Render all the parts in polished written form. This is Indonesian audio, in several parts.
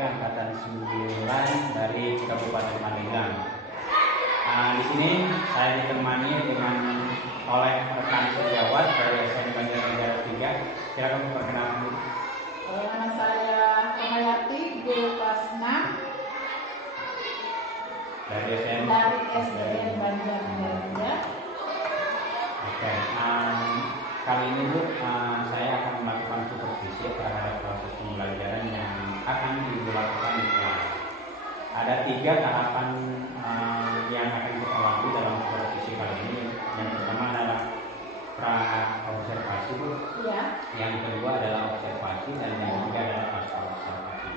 Angkatan 9 dari Kabupaten Pandeglang. Di sini saya ditemani oleh rekan sejawat dari SMK Banjarnegara 3. Silakan memperkenalkan. Nama saya Kamayati, guru kelas 6 dari SDN Banjarnegara 3. Oke, kali ini Bu, saya akan melakukan supervisi terhadap proses pembelajaran yang akan dilakukan di kelas. Ada 3 tahapan yang akan kita lalui dalam supervisi kali ini. Yang pertama adalah pra-observasi, Bu. Ya. Yang kedua adalah observasi dan yang ketiga adalah pasca-observasi.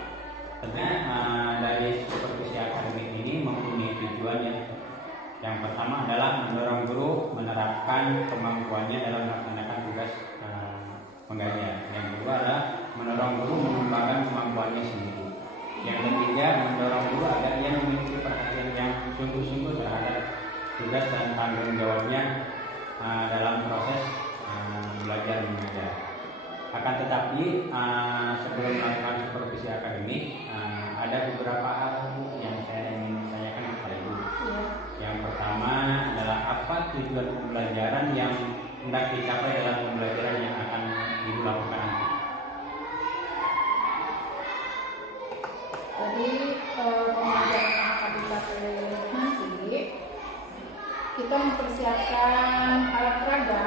Tentunya dari supervisi akademik ini mempunyai tujuannya. Yang pertama adalah mendorong guru menerapkan kemampuannya dalam melaksanakan tugas pengajar. Yang kedua adalah mendorong guru mengembangkan kemampuannya sendiri. Yang ketiga, mendorong guru agar ia memiliki perhatian yang sungguh-sungguh terhadap tugas dan tanggung jawabnya dalam proses belajar mengajar. Akan tetapi sebelum melakukan supervisi akademik, ada beberapa hal yang saya ingin tanyakan kepada Ibu. Yang pertama adalah apa tujuan pembelajaran yang hendak dicapai dalam pembelajaran yang akan dilakukan nanti? Jadi pembelajaran yang akan dicapai nanti, kita mempersiapkan alat peraga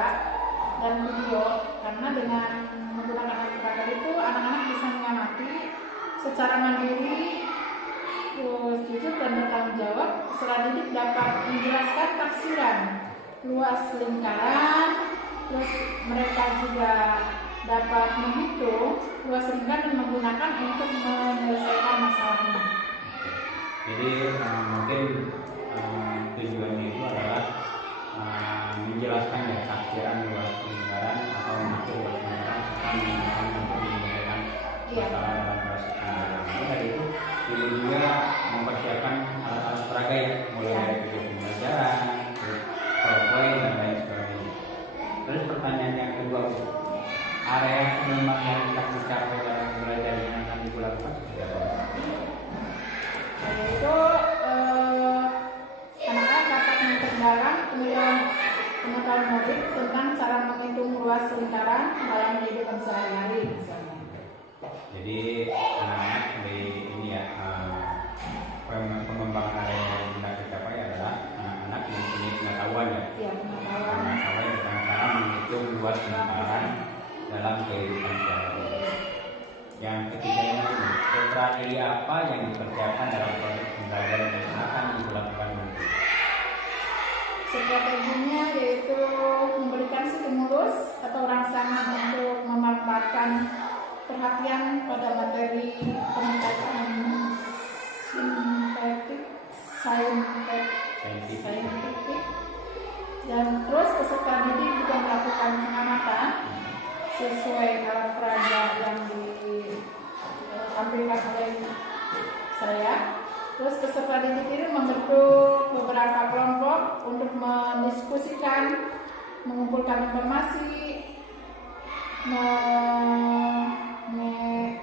dan video, karena dengan menggunakan alat peraga itu anak-anak bisa mengamati secara mandiri, jujur dan bertanggung jawab. Peserta didik dapat menjelaskan taksiran luas lingkaran, terus mereka juga dapat menghitung luas lingkaran dan menggunakan untuk menyelesaikan masalahnya. Jadi mungkin tujuannya itu adalah menjelaskan ya taksiran luas lingkaran atau mengatur luas lingkaran serta menggunakan untuk menyelesaikan masalah dalam proses pembelajaran. Dari itu Ibu juga mempersiapkan alat-alat peraga ya, mulai dari video pembelajaran, terus PowerPoint dan lain sebagainya. Terus pertanyaan yang kedua, Bu, area memang yang hendak dicapai dalam pembelajaran yang akan dilakukan seperti apa? Yaitu anak-anak dapat memperdalam pengetahuan murid tentang cara menghitung luas lingkaran dalam kehidupan sehari-hari misalnya. Jadi anak-anak di ini ya, pengembangan area yang hendak dicapai adalah anak-anak yang punya pengetahuan ya. Iya, pengetahuan Tentang cara menghitung luas lingkaran dalam kehidupan sehari-hari. Yang ketiga ini, strategi apa yang dipersiapkan dalam proses pembelajaran yang akan dilakukan nanti? Strateginya yaitu memberikan stimulus atau rangsangan untuk memanfaatkan perhatian pada materi pengetahuan saintifik, dan terus peserta didik juga melakukan pengamatan sesuai alat peraga yang ditampilkan oleh saya. Terus peserta didik ini membentuk beberapa kelompok untuk mendiskusikan, mengumpulkan informasi,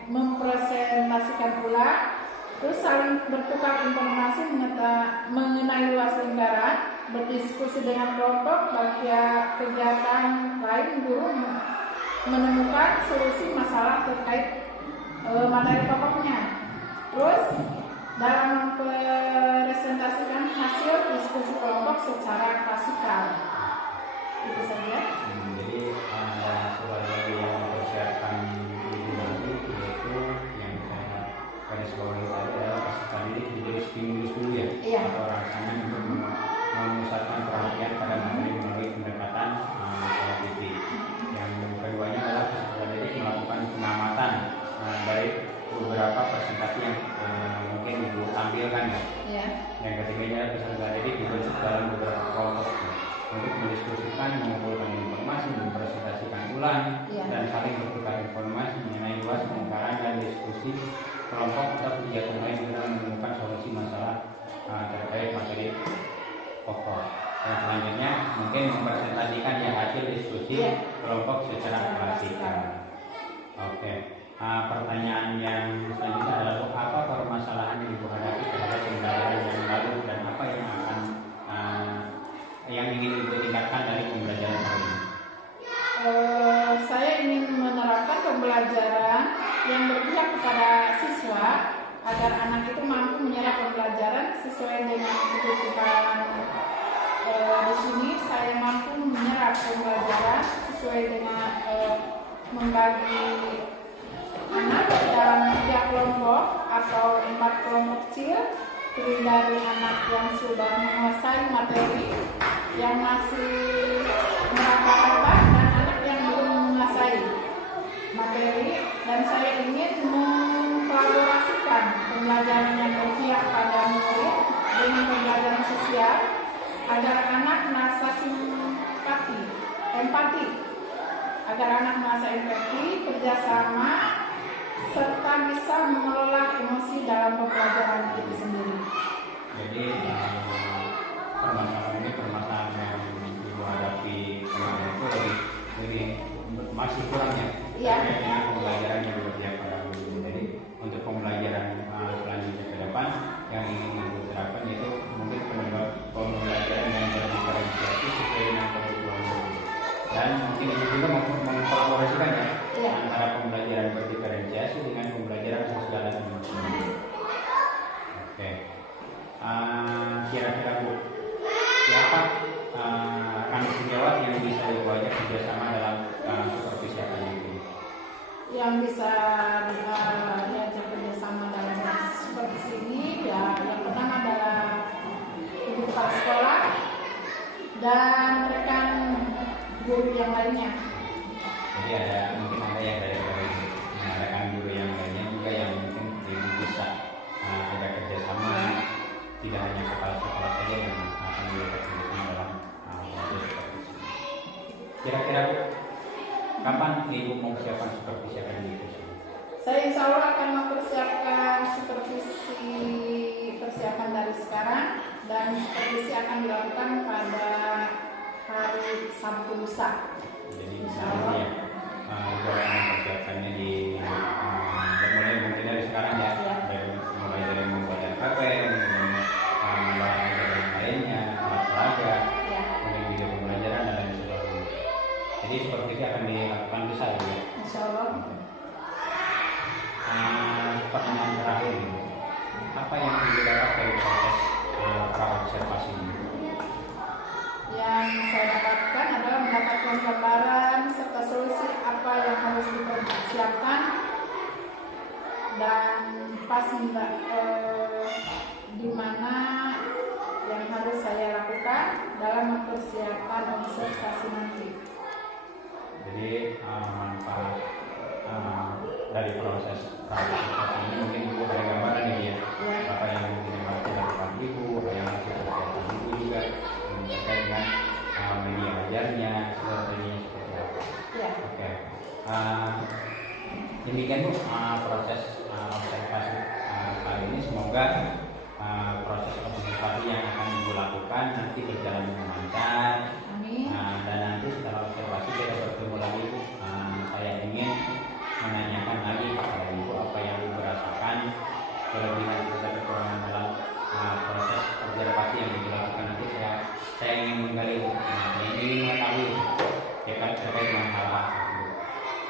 mempresentasikan pula, terus saling bertukar informasi mengenai luas lingkaran, berdiskusi dengan kelompok, bagian kegiatan lain guru menemukan solusi masalah terkait materi pokoknya. Terus dalam presentasikan hasil diskusi kelompok secara klasikal. Itu saja. Jadi sebagai yang mempersiapkan itu nanti, yaitu yang saya garis bawahi tadi adalah peserta didik diberi stimulus dulu ya, Iya. atau rangsangan untuk memusatkan perhatian pada materi melalui pendekatan dalam beberapa kelompok untuk mendiskusikan, mengumpulkan informasi, mempresentasikan ulang, dan saling bertukar informasi mengenai luas pengkaran dan diskusi kelompok atau kegiatan lain guna menemukan solusi masalah terkait materi pokok. Dan selanjutnya mungkin mempresentasikan ya hasil diskusi kelompok secara klasikal. Oke. Pertanyaan yang selanjutnya adalah apa permasalahan yang Ibu hadapi terhadap pembelajaran yang lalu dan apa yang akan yang ingin Ibu tingkatkan dari pembelajaran kali ini? Saya ingin menerapkan pembelajaran yang berpihak kepada siswa agar anak itu mampu menyerap pembelajaran sesuai dengan kebutuhan. Di sini saya mampu menyerap pembelajaran sesuai dengan membagi anak dalam 3 kelompok atau 4 kelompok kecil, terdiri dari anak yang sudah menguasai materi, yang masih meraba-raba, dan anak yang belum menguasai materi. Dan saya ingin mengkolaborasikan pembelajaran yang berpihak pada murid dengan pembelajaran sosial agar anak merasa empati, agar anak merasa empati, kerjasama, serta bisa mengelola emosi dalam pembelajaran itu sendiri. Jadi permasalahan ini permasalahan yang Ibu hadapi kemarin itu lebih masih kurang ya terkait dengan pembelajaran yang berpihak pada guru. Jadi untuk pembelajaran selanjutnya ke depan yang ingin Ibu terapkan itu mungkin pembelajaran yang berdiferensiasi sesuai dengan kebutuhan guru. Dan mungkin Ibu juga mengkolaborasikan ya antara pembelajaran berdiferensiasi dengan pembelajaran sosial dan emosional. Oke. Kira-kira Bu, siapa rekan sejawat yang bisa Ibu ajak kerjasama dalam supervisi akademik ini? Yang bisa diajak kerjasama dalam supervisi ini ya yang pertama adalah ibu kepala sekolah dan rekan guru yang lainnya. Jadi mungkin ada yang dari rekan guru yang lainnya juga yang mungkin Ibu bisa ada kerjasama, tidak hanya kepala sekolah saja yang akan diajak kerjasama dalam proses supervisi. Kira-kira Bu, kapan Ibu mau siapkan supervisi akademik itu? Saya insya Allah akan mempersiapkan persiapan dari sekarang, dan supervisi akan dilakukan pada hari Sabtu lusa. Jadi misalnya ya, Ibu akan mempersiapkannya mulai mungkin dari sekarang ya, mulai dari membuat RKP, mulai dari yang lainnya, alat peraga, kemudian video pembelajaran dan lain sebagainya. Jadi supervisi akan dilakukan besar ya. Insya Allah. Pertanyaan terakhir, apa yang Ibu dapat dari proses praobservasi ini? Yang saya dapatkan adalah mendapatkan gambaran serta solusi apa yang harus dipersiapkan dan pas di mana yang harus saya lakukan dalam mempersiapkan observasi nanti. Jadi manfaat dari proses praobservasi ini mungkin Ibu ada gambaran ya, apa yang mungkin harus dilakukan Ibu, apa yang harus dipersiapkan Ibu juga terkait dengan media ajarnya, strateginya seperti apa. Oke. Demikian Bu proses observasi kali ini. Semoga proses observasi yang akan Ibu lakukan nanti berjalan dengan lancar. Amin. Dan nanti setelah observasi kita bertemu lagi Bu. Saya ingin menanyakan lagi kepada Ibu apa yang Ibu rasakan, kelebihan serta kekurangan dalam proses observasi yang dilakukan nanti. Saya ingin menggali, ingin mengetahui terkait dengan hal-hal tersebut.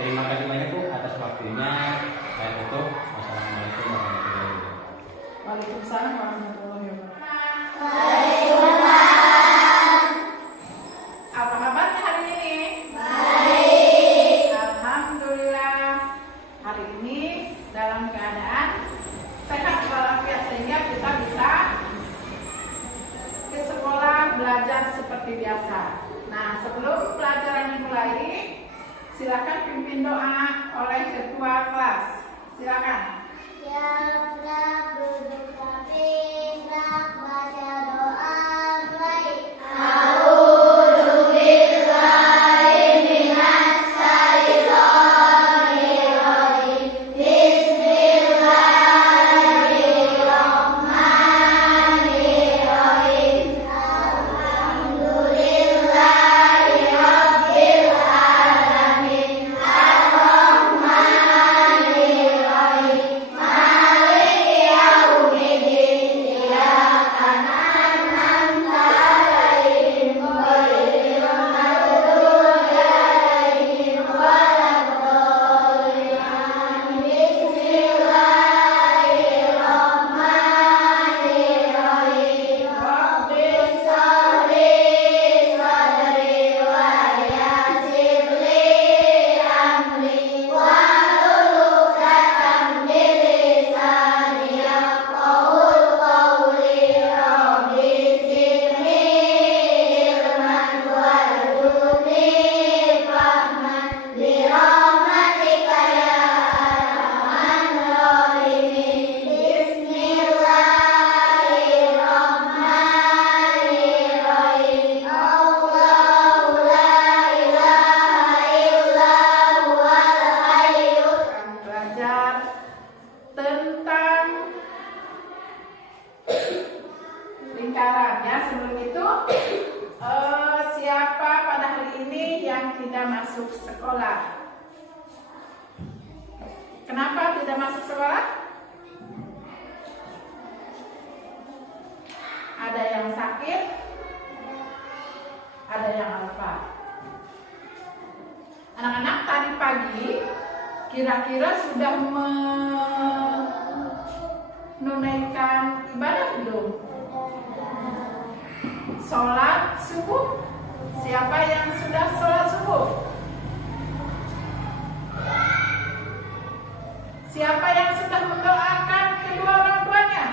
Terima kasih banyak Bu atas waktunya. Saya tutup. Wassalamualaikum warahmatullahi wabarakatuh. Waalaikumsalam warahmatullahi wabarakatuh. Apa kabarnya hari ini? Baik. Alhamdulillah. Hari ini dalam keadaan sehat walafiat sehingga kita bisa ke sekolah belajar seperti biasa. Nah, sebelum pelajaran dimulai, silakan pimpin doa oleh ketua kelas. Silakan. Siap-siap duduk rapi, baca doa, mulai. yang tidak masuk sekolah. Kenapa tidak masuk sekolah? Ada yang sakit, ada yang apa? Anak-anak tadi pagi kira-kira sudah menunaikan ibadah belum? Sholat subuh. Siapa yang sudah sholat subuh? Siapa yang sudah mendoakan kedua orang tuanya?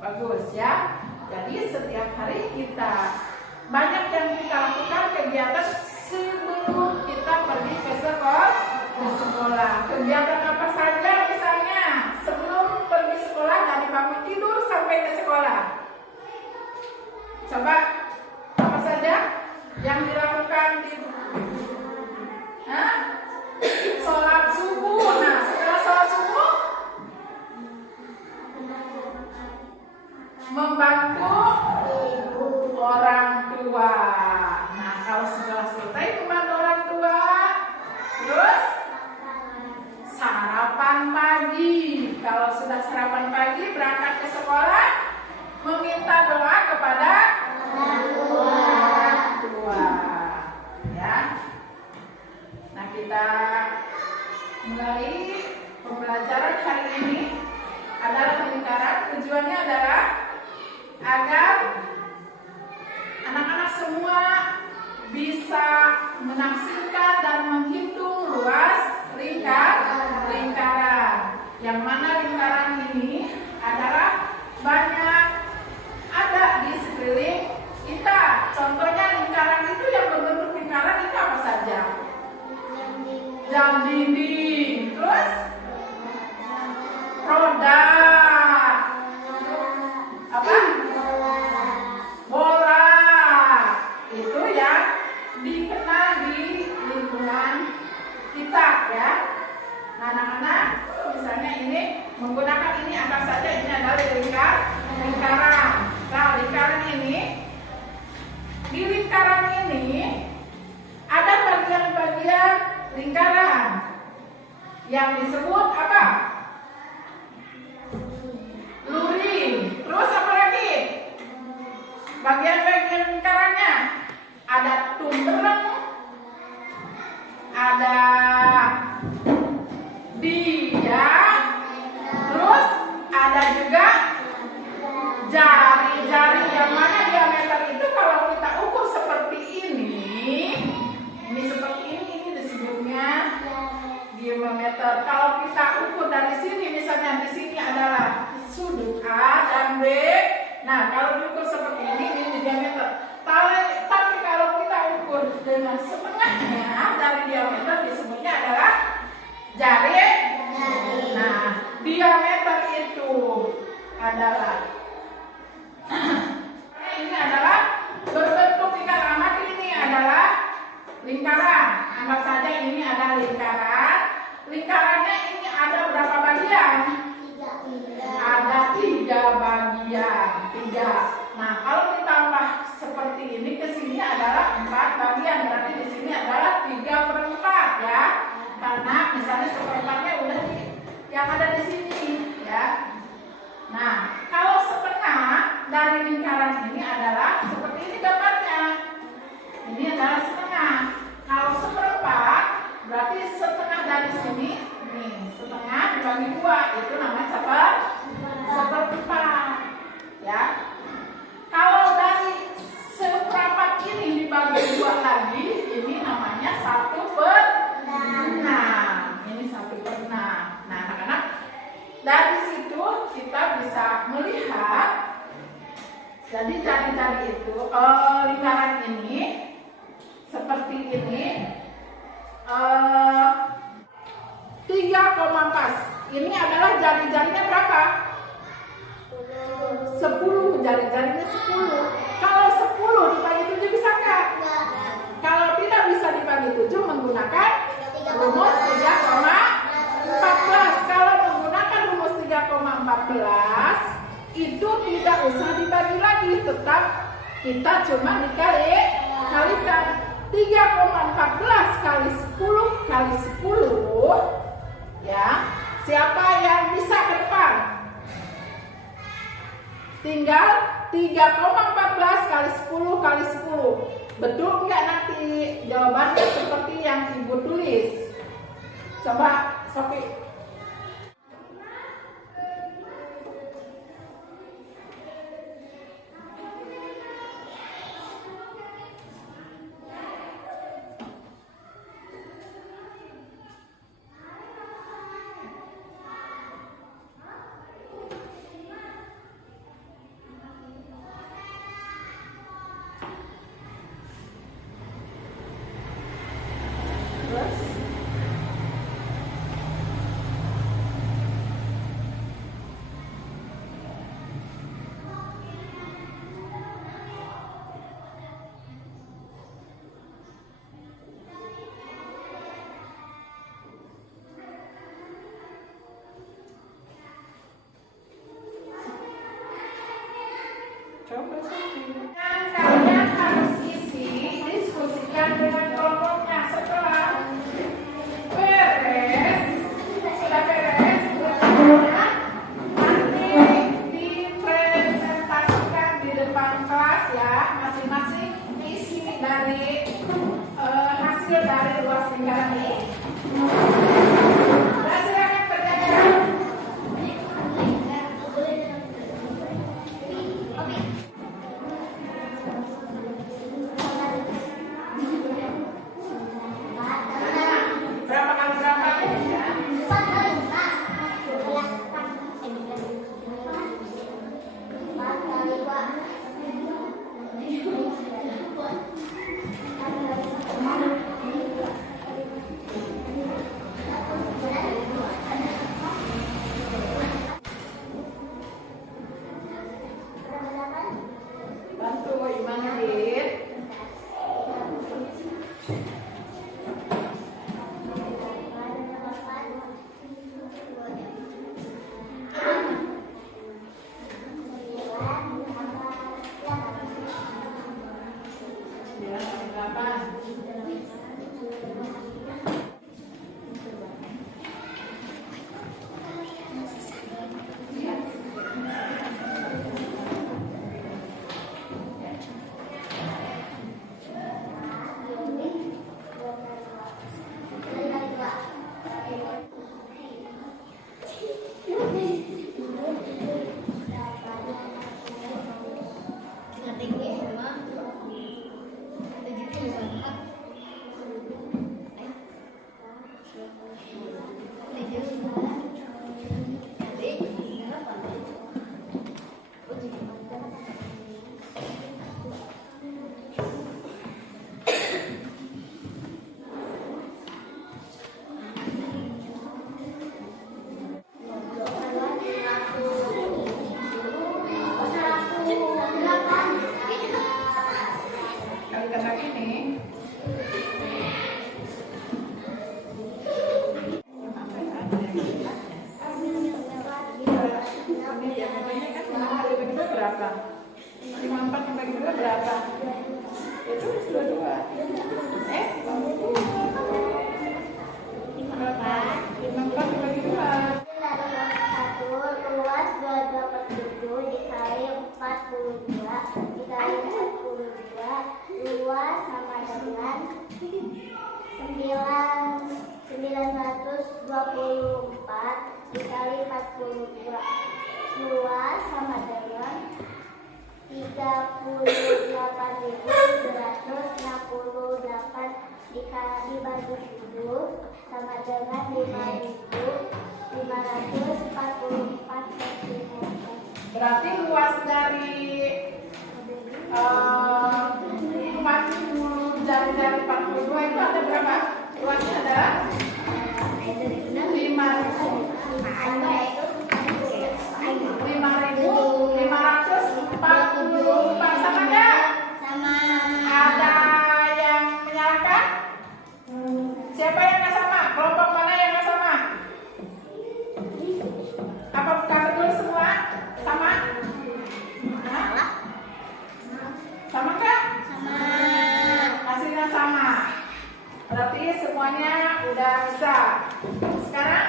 Bagus ya. Jadi setiap hari kita banyak yang kita lakukan kegiatan sebelum kita pergi ke sekolah. Kegiatan apa saja misalnya sebelum pergi sekolah, dari bangun tidur sampai ke sekolah. Coba apa saja yang dilakukan di sholat subuh. Nah, setelah sholat subuh membantu orang tua. Nah, kalau sudah selesai membantu orang tua, terus sarapan pagi. Kalau sudah sarapan pagi, berangkat ke sekolah, meminta doa kepada orang tua. Ya. Nah, kita mulai pembelajaran hari ini adalah lingkaran. Tujuannya adalah agar anak-anak semua bisa menafsirkan dan menghitung luas lingkaran. Yang mana lingkaran ini adalah banyak ada di sekeliling kita. Contohnya lingkaran itu yang berbentuk lingkaran itu apa saja? Jam dinding, terus roda, apa? Bola. Itu yang dikenal di lingkungan kita ya. Nah, anak-anak, misalnya ini menggunakan ini apa saja, ini adalah lingkaran. Nah, lingkaran ini, di lingkaran ini ada bagian-bagian lingkaran yang disebut apa? Luring. Terus apa lagi? Bagian-bagian lingkarannya ada tumbereng, ada biak, terus ada juga jari-jari. Yang mana diameter itu kalau kita ukur seperti ini seperti ini disebutnya diameter. Kalau kita ukur dari sini, misalnya di sini adalah sudut A dan B. Nah, kalau diukur seperti ini diameter. Tapi kalau kita ukur dengan setengahnya dari diameter, disebutnya adalah jari. Nah, diameter itu adalah ini adalah berbentuk lingkaran. Maka ini adalah lingkaran. Anggap saja ini adalah lingkaran. Lingkarannya ini ada berapa bagian? Ada 3 bagian. 3. Nah, kalau ditambah seperti ini, ke sini adalah 4 bagian. Berarti di sini adalah 3/4 ya. Karena misalnya seperempatnya udah yang ada di sini ya. Nah, kalau setengah dari lingkaran ini adalah seperti ini gambarnya. Ini adalah setengah. Kalau seperempat, berarti setengah dari sini, nih, setengah dibagi 2, itu namanya seperempat. Ya. Kalau dari seperempat ini dibagi 2 lagi, ini namanya 1/6. Ini 1/6. Nah, anak-anak, dari situ kita bisa melihat. Jadi jari-jari itu lingkaran ini seperti ini 3,4. Ini adalah jari-jarinya berapa? 10. Jari-jarinya 10. Kalau 10 dibagi 7 bisa nggak? Kalau tidak bisa dibagi 7 menggunakan rumus 3,14. Kalau menggunakan rumus 3,14 itu tidak usah dibagi lagi, tetap kita cuma dikali kalikan 3,14 kali 10 kali 10, ya. Siapa yang bisa ke depan? Tinggal 3,14 kali 10 kali 10. Betul nggak nanti jawabannya seperti yang Ibu tulis? Coba Sofi. Coba Sofi. Dan kalian harus isi, diskusikan dengan kelompoknya setelah beres. Sudah beres, nanti dipresentasikan di depan kelas ya. Masing-masing isi dari hasil dari luas lingkaran ini. Dan silakan kerjakan. Berapa kali berapa ya? Bantu Iman Adit. Berapa? 54 dibagi 2 berapa? Itu 22. Berapa? 54 dibagi 2. Luas 22/7 dikali 42 dikali 42. Luas sama dengan 924 dikali 42. Luas sama dengan 38.168 dibagi 7 sama dengan 5.544 cm. Berarti luas dari 40 dari 42 itu ada berapa? Luasnya ada 5.544 sama enggak? Sama. Ada yang menyalahkan? Siapa yang nggak sama? Kelompok mana yang nggak sama? Apakah betul semua? Sama? Hah? Sama enggak? Sama. sama. Berarti semuanya udah bisa. Sekarang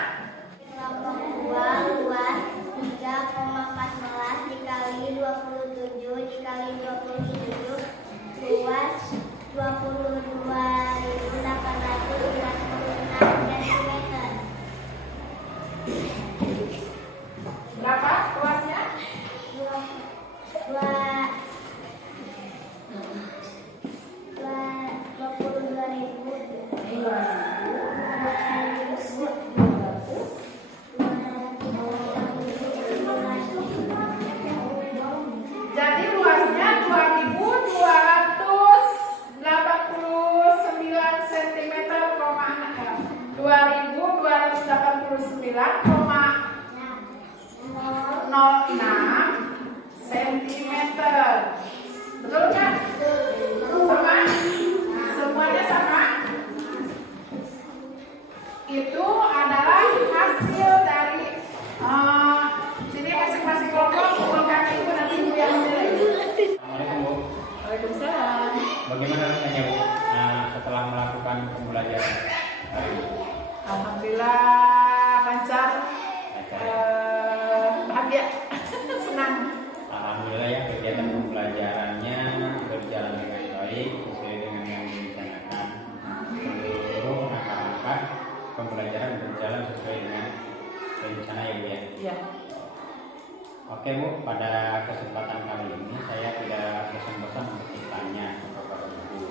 Kelompok 2 luas 3,14 dikali 27 dikali 27 luas 22.896 cm. berapa luasnya? 22.200 Jadi luasnya 2289 cm, 2289,06 cm. Betul kan? Sama? Semuanya sama? Itu adalah hasil dari sini masing-masing kelompok kumpulkan itu nanti ibu yang nilai. Assalamualaikum Bu. Waalaikumsalam. Bagaimana rasanya Bu setelah melakukan pembelajaran hari ini? Alhamdulillah lancar, bahagia, senang. Alhamdulillah ya, kegiatan pembelajarannya berjalan dengan baik sesuai dengan yang direncanakan. Seluruh langkah-langkah pembelajaran berjalan sesuai dengan rencana ya Bu ya. Iya. Oke Bu, pada kesempatan kali ini saya tidak bosan-bosan untuk bertanya kepada Ibu.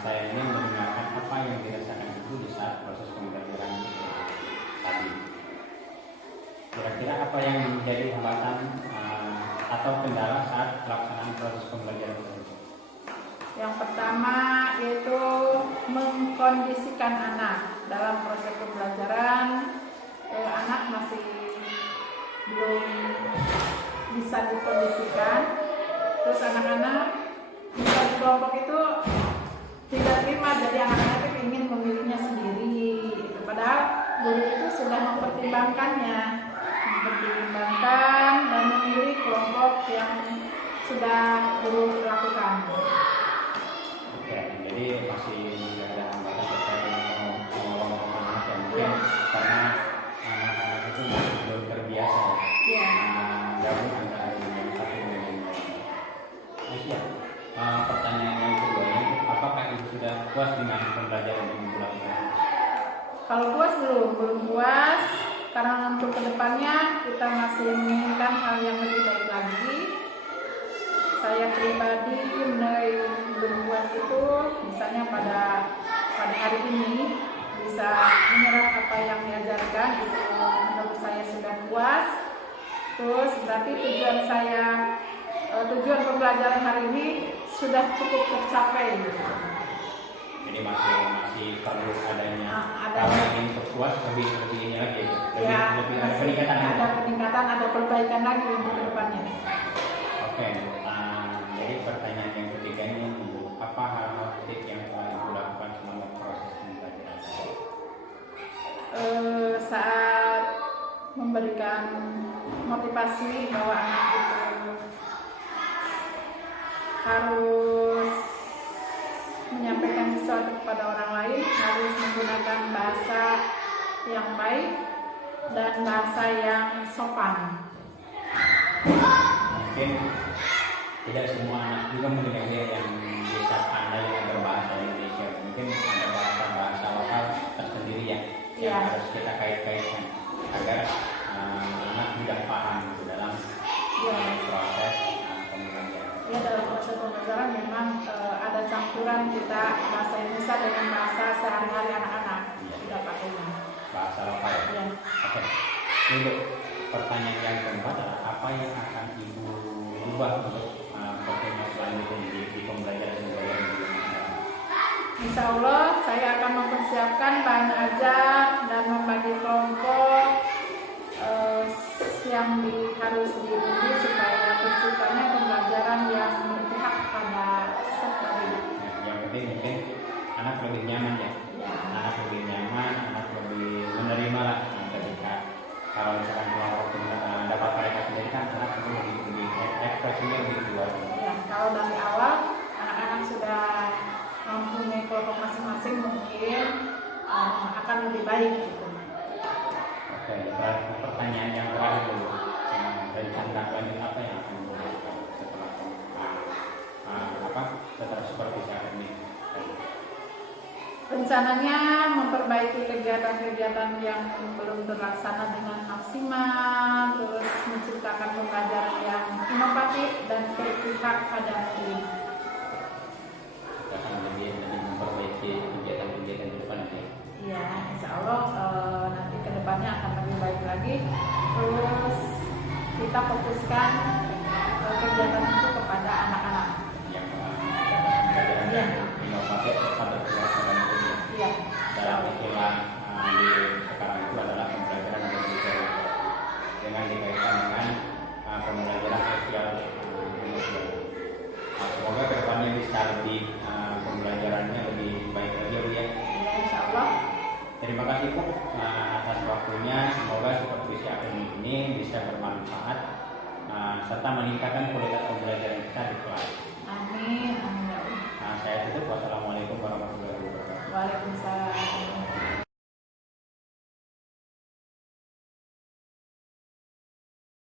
Saya ingin mendengarkan apa yang dirasakan Ibu di saat proses pembelajaran tadi. Kira-kira apa yang menjadi hambatan atau kendala saat pelaksanaan proses pembelajaran tersebut? Yang pertama yaitu mengkondisikan anak dalam proses pembelajaran. Anak masih belum bisa dikondisikan. Terus anak-anak di kelompok itu tidak terima, jadi anak-anak itu ingin memilihnya sendiri. Padahal guru itu sudah mempertimbangkannya, mempertimbangkan dan memilih kelompok yang sudah guru lakukan. Oke, jadi masih ada hambatan terkait dengan pengelolaan anak ya, mungkin karena anak-anak itu masih belum terbiasa Ya. gabung antara yang satu dengan yang lain. Siap. Pertanyaan yang kedua ini, apakah Ibu sudah puas dengan pembelajaran yang Ibu lakukan? Kalau puas belum puas, karena untuk kedepannya kita masih menginginkan hal yang lebih baik lagi. Saya pribadi belum puas itu, misalnya pada hari ini bisa menyerap apa yang diajarkan, itu menurut saya sudah puas. Terus berarti tujuan pembelajaran hari ini sudah cukup tercapai. Jadi masih perlu adanya Ada. kalau ingin puas lebih ini lagi, lebih ada masih peningkatan. ada peningkatan, ada perbaikan lagi untuk kedepannya. Oke, jadi pertanyaan yang ketiga ini, Ibu, apa hal-hal positif yang telah Ibu lakukan selama proses pembelajaran? Saat memberikan motivasi bahwa anak itu harus menyampaikan sesuatu kepada orang lain, harus menggunakan bahasa yang baik dan bahasa yang sopan. Mungkin tidak semua anak juga mendengar yang bisa pandai dengan berbahasa Indonesia. Mungkin ada bahasa lokal tersendiri yang harus kita kait-kaitkan agar anak mudah paham gitu dalam proses pembelajaran. Ya, dalam proses pembelajaran memang ada campuran kita bahasa Indonesia dengan bahasa sehari-hari anak-anak. Tidak pakainya Bahasa lokal. ya. Oke. Ibu, pertanyaan yang keempat adalah apa yang akan Ibu ubah untuk pertemuan selanjutnya di pembelajaran di Insya Allah saya akan mempersiapkan bahan ajar dan membagi kelompok yang harus diuji supaya terciptanya pembelajaran yang berpihak pada peserta didik. Yang penting mungkin anak lebih nyaman ya. Anak lebih nyaman, anak lebih menerima lah ketika kalau misalkan kelompok dapat mereka sendiri kan anak itu lebih ekspresinya lebih keluar. Ya, kalau dari awal anak-anak sudah rencananya memperbaiki kegiatan-kegiatan yang belum terlaksana dengan maksimal, terus menciptakan pembelajaran yang inovatif dan berpihak pada murid. Kita akan lebih memperbaiki kegiatan-kegiatan ke depan ya. Iya, insya Allah nanti kedepannya akan lebih baik lagi. Terus kita fokuskan kegiatan itu kepada anak-anak. Yang pembelajaran Iya. inovatif serta berpihak pada murid. Iya. Dalam istilah di sekarang itu adalah pembelajaran berpihak dengan dikaitkan dengan pembelajaran sosial Indonesia. Semoga kedepannya bisa lebih pembelajarannya lebih baik lagi ya Bu ya. Iya, insya Allah. Terima kasih Bu atas waktunya. Semoga supervisi akademik ini bisa bermanfaat serta meningkatkan kualitas pembelajaran kita di kelas.